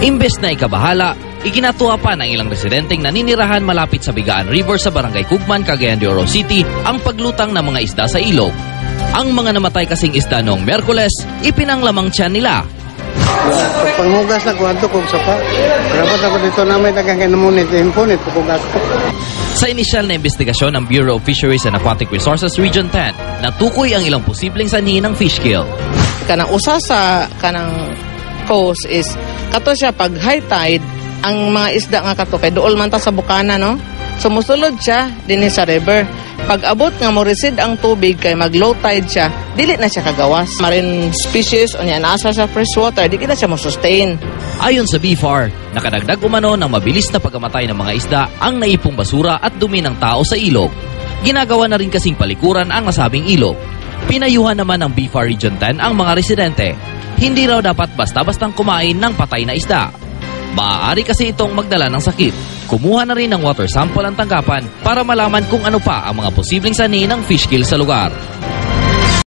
Imbes na ikabahala, ikinatuwa pa ng ilang residenteng naninirahan malapit sa Bigaan River sa Barangay Kugman, Cagayan de Oro City ang paglutang ng mga isda sa ilog. Ang mga namatay kasing isda noong Miyerkules, ipinanglamang tiyan nila. Panghugas na kuwanto kong sapa. Dapat ako dito na may nagkakinamunit, impunit kung ako. Sa inisyal na investigasyon ng Bureau of Fisheries and Aquatic Resources Region 10, natukoy ang ilang posibleng sanhi ng fish kill. Kanang usa sa kanang cause is kato siya pag high tide, ang mga isda nga kato kay duol man ta sa bukana, no? Sumusulod siya dinhi sa river. Pag abot nga mo recede ang tubig kay mag low tide siya, dili na siya kagawas. Marine species o niya nasa sa freshwater, di na siya mo sustain. Ayon sa BFAR, nakadagdag umano ng mabilis na pagkamatay ng mga isda ang naipong basura at dumi ng tao sa ilog. Ginagawa na rin kasing palikuran ang nasabing ilog. Pinayuhan naman ng BFAR Region 10 ang mga residente. Hindi raw dapat basta-bastang kumain ng patay na isda. Maaari kasi itong magdala ng sakit. Kumuha na rin ng water sample ang tanggapan para malaman kung ano pa ang mga posibleng sanhi ng fish kill sa lugar.